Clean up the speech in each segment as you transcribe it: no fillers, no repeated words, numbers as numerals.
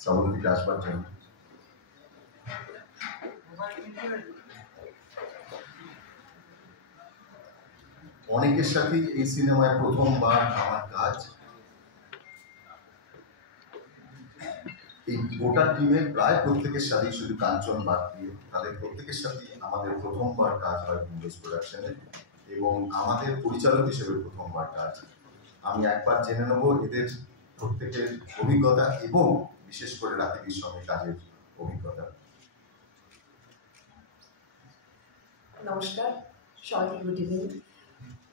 শ্রাবণীকে আসবার জন্য। অনেকের সাথে এই সিনেমায় প্রথমবার আমার কাজ। এই গোটা টিমের প্রায় প্রত্যেকের সাথেই, শুধু কাঞ্চন বাদ দিয়ে, তাদের প্রত্যেকের সাথেই আমাদের প্রথমবার কাজ হয় উইন্ডোজ প্রোডাকশনে, এবং আমাদের পরিচালক হিসেবে প্রথমবার কাজ। আমি একবার জেনে নেব এদের প্রত্যেকের অভিজ্ঞতা এবং বিশেষ করে রাখিদির সঙ্গে কাজের অভিজ্ঞতা। নমস্কার, সবাইকে গুড ইভিনিং।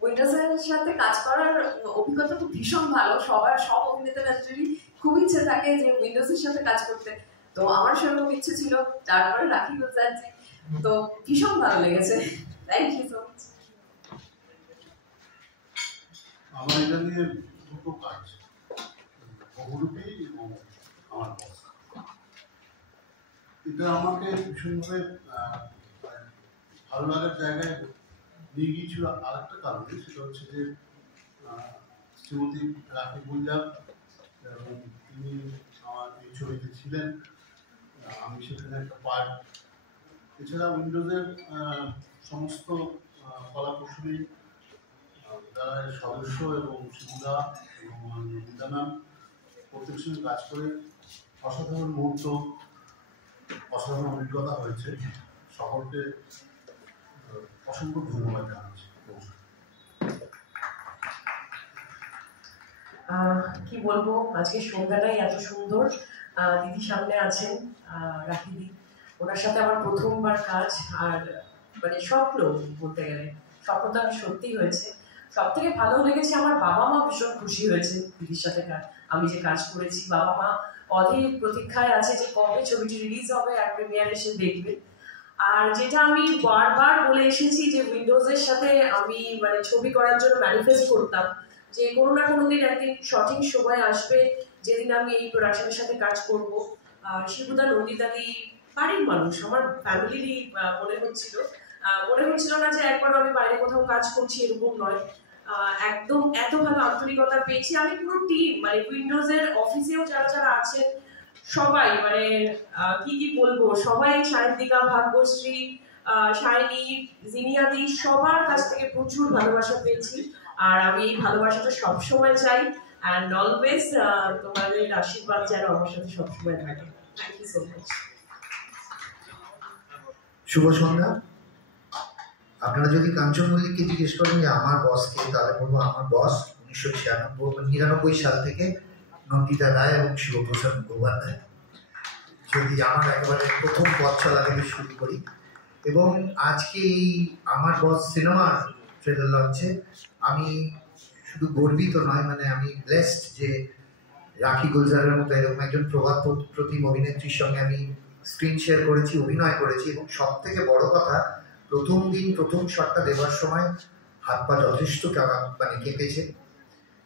উইন্ডোজের সাথে কাজ করার অভিজ্ঞতা তো ভীষণ ভালো। সব অভিনেতার অ্যাকচুয়ালি খুব ইচ্ছে থাকে যে উইন্ডোজের সাথে কাজ করতে, তো আমার সেরকম ইচ্ছে ছিল। তারপরে রাখি গুলজার, তো ভীষণ ভালো লেগেছে। Thank you so much. আমার এটা নিয়ে দুটো কাজ, বহুরূপী এবং আমার বস। এটা আমাকে ভীষণভাবে ভালো লাগার জায়গায় নিয়ে গিয়েছিল আরেকটা কারণে, সেটা হচ্ছে যে শ্রীমতী রাখি গুলজার এবং তিনি আমার এই ছবিতে ছিলেন, আমি সেখানে একটা পার্ট। এছাড়া উইন্ডোজের সমস্ত কলাকুশলী যারা সদস্য এবং শিবুদা এবং নন্দিতা ম্যাম প্রত্যেকের সঙ্গে কাজ করে অসাধারণ মুহূর্ত, অসাধারণ অভিজ্ঞতা হয়েছে। সকলকে অসংখ্য ধন্যবাদ জানাচ্ছি। কি বলবো, আজকে সন্ধ্যাটাই এত সুন্দর। দিদি সামনে আছেন, রাখিদি, ওনার সাথে আমার প্রথমবার কাজ। আর মানে স্বপ্ন বলতে গেলে, স্বপ্ন তো আমি সত্যিই হয়েছে। সব থেকে ভালো লেগেছে, আমার বাবা মা ভীষণ খুশি হয়েছে দিদির সাথে আমি যে কাজ করেছি। বাবা মা অধীর প্রতীক্ষায় আছে যে কবে ছবিটি রিলিজ হবে আর প্রিমিয়ার এসে দেখবে। আর যেটা আমি বারবার বলে এসেছি যে উইন্ডোজের সাথে আমি মানে ছবি করার জন্য ম্যানিফেস্ট করতাম যে কোনো না কোনো দিন একদিন সঠিক সময় আসবে যেদিন আমি এই প্রোডাকশনের সাথে কাজ করব। শিবুদা, নন্দিতাদি বাড়ির মানুষ, আমার ফ্যামিলিরই মনে হচ্ছিল না যে একবার আমি বাইরে কোথাও কাজ করছি, এরকম নয়। একদম এত ভালো আন্তরিকতা পেয়েছি আমি। পুরো টিম, মানে উইন্ডোজের অফিসেও যারা যারা আছেন সবাই, মানে কি বলবো, সবাই, সায়ন্তিকা, ভাগ্যশ্রী, শাইনি, জিনিয়াদি, সবার কাছ থেকে প্রচুর ভালোবাসা পেয়েছি। আর আমি এই ভালোবাসাটা সবসময় চাই, অ্যান্ড অলওয়েজ তোমাদের আশীর্বাদ যেন আমার সাথে সবসময় থাকে। Thank you so much. শুভ সন্ধ্যা। আপনারা যদি কাঞ্চন মল্লিককে জিজ্ঞেস করেন যে আমার বস কে, তাহলে বলবো আমার বস 1996 সাল থেকে নন্দিতা রায় এবং শিবপ্রসাদ মুখোপাধ্যায়। যদি আমার একেবারে প্রথম পথ চলা থেকে শুরু করি, এবং আজকে এই আমার বস সিনেমার ট্রেলার লঞ্চে আমি শুধু গর্বিত নয়, মানে আমি ব্লেসড যে রাখি গুলজারের মতো এরকম একজন প্রভাব প্রতিম অভিনেত্রীর সঙ্গে আমি স্ক্রিন শেয়ার করেছি, অভিনয় করেছি। এবং সব থেকে বড় কথা, প্রথম দিন প্রথম শটটা দেওয়ার সময় হাত পা যথেষ্ট মানে কেঁপেছে,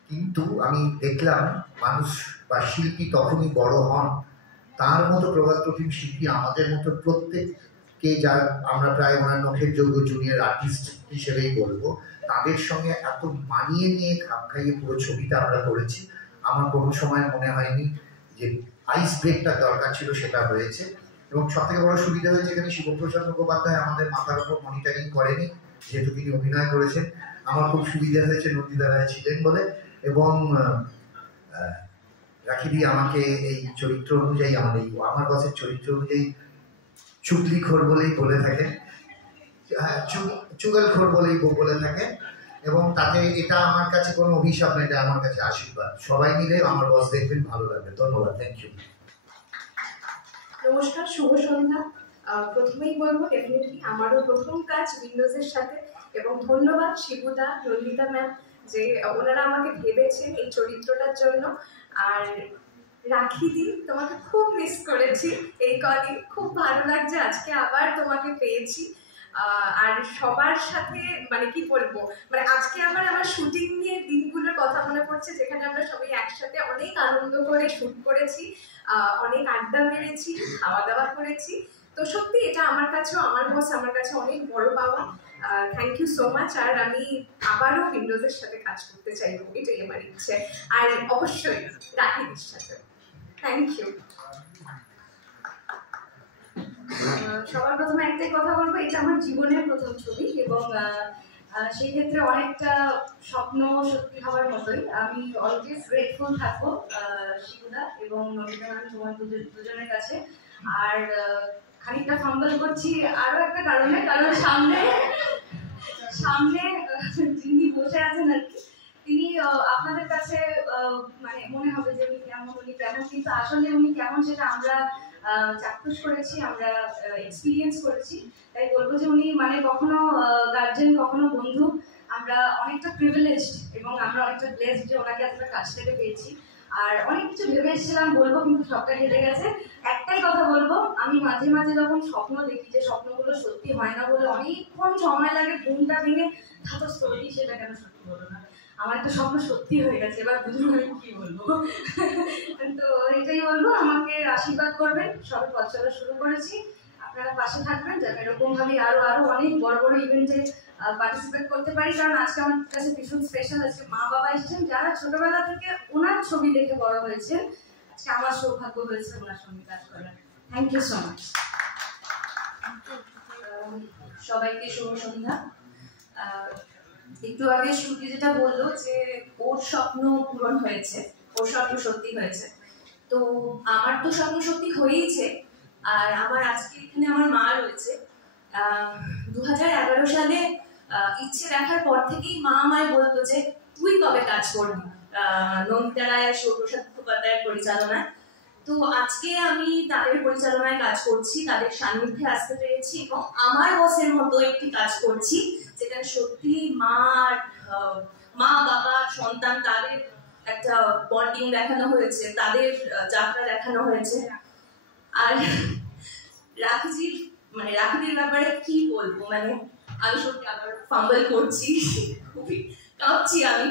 কিন্তু আমি দেখলাম মানুষ বা শিল্পী তখনই বড় হন। তার মতো প্রভাব প্রতিম শিল্পী আমাদের মতো প্রত্যেককে, যার আমরা প্রায় ওনার নখের যোগ্য জুনিয়র আর্টিস্ট হিসেবেই বলবো, তাদের সঙ্গে এত মানিয়ে নিয়ে খাপ খাইয়ে পুরো ছবিটা আমরা করেছি। আমার কোনো সময় মনে হয়নি যে আইস ব্রেকটা দরকার ছিল, সেটা হয়েছে। এবং সব থেকে বড় সুবিধা হয়েছে এখানে শিবপ্রসাদ মুখোপাধ্যায় আমাদের মাথার উপর মনিটরিং করেনি, যেহেতু তিনি অভিনয় করেছেন। আমার খুব সুবিধা হয়েছে নন্দিতা রায় ছিলেন বলে। এবং রাখিদি আমাকে এই চরিত্র অনুযায়ী, আমার বসের চরিত্র অনুযায়ী চুগলিখোর বলেই বলে থাকেন, হ্যাঁ চুগলখোর বলেই বলে থাকেন। এবং তাতে এটা আমার কাছে কোনো অভিশাপ না, এটা আমার কাছে আশীর্বাদ। সবাই মিলে আমার বস দেখবেন, ভালো লাগবে। ধন্যবাদ, থ্যাংক ইউ। নমস্কার, শুভ সন্ধ্যা। প্রথমেই বলবো ডেফিনেটলি আমারও প্রথম কাজ উইন্ডোজের সাথে, এবং ধন্যবাদ শিবুদা, নন্দিতা ম্যাম যে ওনারা আমাকে ভেবেছেন এই চরিত্রটার জন্য। আর রাখিদি, তোমাকে খুব মিস করেছি এই কদিন, খুব ভালো লাগছে আজকে আবার তোমাকে পেয়েছি। আর সবার সাথে মানে কি বলবো, মানে আজকে আমার শুটিং নিয়ে দিনগুলোর কথা মনে পড়ছে, যেখানে আমরা সবাই একসাথে অনেক আনন্দ করে শুট করেছি, অনেক আড্ডা মেরেছি, খাওয়া দাওয়া করেছি। তো সত্যি এটা আমার কাছেও, আমার বস আমার কাছে অনেক বড় পাওয়া। Thank you so much. আর আমি আবারও উইন্ডোজের সাথে কাজ করতে চাইবো, এটাই আমার ইচ্ছে। আর অবশ্যই রাখিদির সাথে। Thank you. সবার প্রথমে একটাই কথা বলবো, এটা আমার জীবনের প্রথম ছবি এবং সেই ক্ষেত্রে অনেকটা স্বপ্ন সত্যি হওয়ার মতোই। আমি অলওয়েজ গ্রেটফুল থাকবো শিবুদা এবং নমিতা ম্যাম তোমার দুজনের কাছে। আর খানিকটা ফাম্বল করছি আরো একটা কারণে, কারণ সামনে যিনি বসে আছেন আর কি, তিনি আপনাদের কাছে মানে মনে হবে যে উনি কেমন, কিন্তু আসলে উনি কেমন সেটা আমরা চাক্ষুষ করেছি, আমরা এক্সপিরিয়েন্স করেছি। তাই বলবো যে উনি মানে কখনো গার্জেন, কখনো বন্ধু, আমরা অনেকটা প্রিভিলেজড এবং আমরা অনেকটা ব্লেসড যে ওনাকে এতটা কাছ থেকে পেয়েছি। আর অনেক কিছু ভেবে এসেছিলাম বলবো, কিন্তু সবটা কেটে গেছে। একটাই কথা বলবো, আমি মাঝে মাঝে যখন স্বপ্ন দেখি যে স্বপ্নগুলো সত্যি হয় না বলে অনেকক্ষণ সময় লাগে ঘুমটা ভেঙে ধাতস্থ করি, সেটা কেন সত্যি হলো না। আমার একটা স্বপ্ন সত্যি হয়ে গেছে, এবার বুঝুন আমি কি বলবো। তো এটাই বলবো, আমাকে আশীর্বাদ করবেন। সবে পথ চলা শুরু করেছি, আপনারা পাশে থাকবেন যেন এরকম ভাবে আরো অনেক বড় বড় ইভেন্টে পার্টিসিপেট করতে পারি। কারণ আজকে আমার কাছে ভীষণ স্পেশাল, আজকে মা বাবা এসেছেন যারা ছোটবেলা থেকে ওনার ছবি দেখে বড় হয়েছেন। আজকে আমার সৌভাগ্য হয়েছে ওনার সঙ্গে কাজ করার। Thank you so much. সবাইকে শুভ সন্ধ্যা। একটু আগে শ্রুতি যেটা বললো যে ওর স্বপ্ন পূরণ হয়েছে, ওর স্বপ্ন সত্যি হয়েছে, তো আমার তো স্বপ্ন সত্যি হয়েইছে। আর আমার আজকে এখানে আমার মা রয়েছে। 2011 সালে ইচ্ছে দেখার পর থেকেই মা আমায় বলতো যে তুই কবে কাজ করবি নন্দিতা রায় আর শিবপ্রসাদ মুখোপাধ্যায়ের পরিচালনায়। তো আজকে আমি তাদের পরিচালনায় কাজ করছি, তাদের সান্নিধ্যে আসতে পেরেছি এবং আমার বসের মতো একটি কাজ করছি যেটা সত্যি মা বাবা সন্তান তাদের একটা বন্ডিং দেখানো হয়েছে, তাদের যাত্রা দেখানো হয়েছে। আর রাখিদির ব্যাপারে কি বলবো, মানে আমি সত্যি আবার ফাম্বল করছি, খুবই কাঁপছি আমি,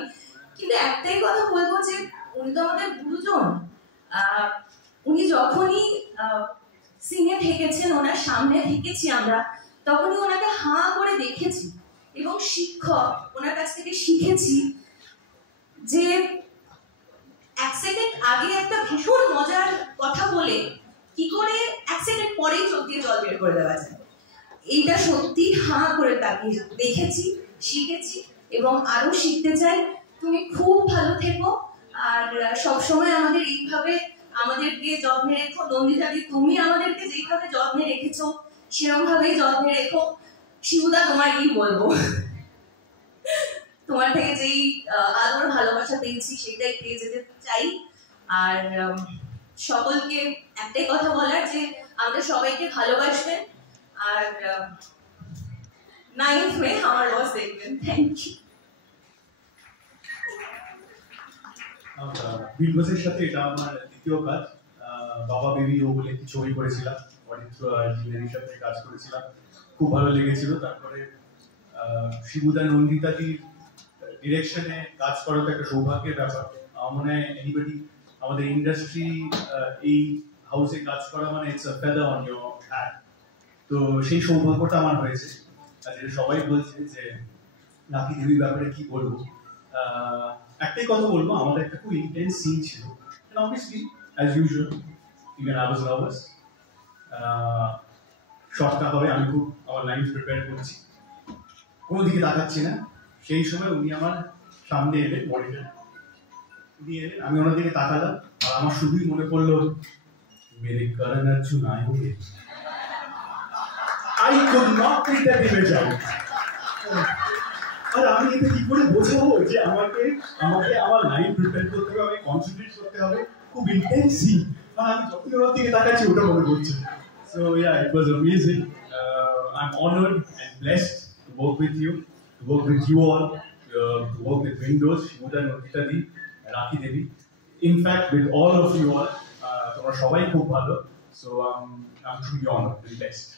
কিন্তু একটাই কথা বলবো যে উনি তো আমাদের গুরুজন। উনি যখনই সিনে থেকেছেন, ওনার সামনে থেকেছি আমরা, তখনই ওনাকে হাঁ করে দেখেছি এবং শিক্ষক ওনার কাছ থেকে শিখেছি যে এক সেকেন্ড আগে একটা ভীষণ মজার কথা বলে কি করে এক সেকেন্ড পরেই চোখ দিয়ে জল বের করে দেওয়া যায়। এইটা সত্যি হাঁ করে তাকিয়ে দেখেছি, শিখেছি এবং আরো শিখতে চাই। তুমি খুব ভালো থেকো আর সবসময় আমাদের এইভাবে আমাদেরকে যত্নে রেখো। নন্দিতাদি, তুমি আমাদেরকে যেইভাবে যত্নে রেখেছো সেরকম ভাবেই যত্নে রেখো। শিবুদা, তোমার কি বলবো, তোমার থেকে যেই আদর ভালোবাসা পেয়েছি সেটাই পেয়ে যেতে চাই। আর সকলকে একটাই কথা বলার যে আমাদের সবাইকে ভালোবাসবেন আর 9th মে আমার বস দেখবেন। Thank you. বিগবসের সাথে এটা আমার দ্বিতীয় কাজ। বাবা বেবি ও বলে একটি ছবি করেছিলাম, অরিত্র ইঞ্জিনিয়ারিং সাথে কাজ করেছিলাম, খুব ভালো লেগেছিল। তারপরে শিবুদা নন্দিতাদির ডিরেকশনে কাজ করা তো একটা সৌভাগ্যের ব্যাপার। আমার মনে হয় এনিবডি আমাদের ইন্ডাস্ট্রি এই হাউসে কাজ করা মানে it's a feather on your hat. তো সেই সৌভাগ্যটা আমার হয়েছে। আর যেটা সবাই বলছে যে রাখি দেবীর ব্যাপারে কি বলবো, একটাই কথা বলবো, আমাদের একটা খুব ইন্টেন্স সিন ছিল। Obviously as usual even I was nervous. শর্টটা হবে, আমি খুব আমার লাইন প্রিপেয়ার করছি, কোনো দিকে তাকাচ্ছি না। সেই সময় উনি আমার সামনে এলেন, মনিটর উনি এলেন, আমি ওনার দিকে তাকালাম আর আমার শুধুই মনে পড়লো মেরে করণ অর্জুন আয় হোগে। I could not take that image out. আর আমি এটা কি করে বোঝাবো যে আমাকে আমার লাইন প্রিপেয়ার করতে হবে, আমাকে কনসেন্ট্রেট করতে হবে, খুব ইন্টেন্সিভ। আর আমি যখন ওর দিকে তাকাচ্ছি ওটা মনে পড়ছে। So yeah, it was amazing. I'm honored and blessed to work with you, to work with you all, to work with Windows, Shibuda, Nandita Di, Rakhi Devi. In fact, with all of you all, তোমরা সবাই খুব ভালো. So I'm truly honored and blessed.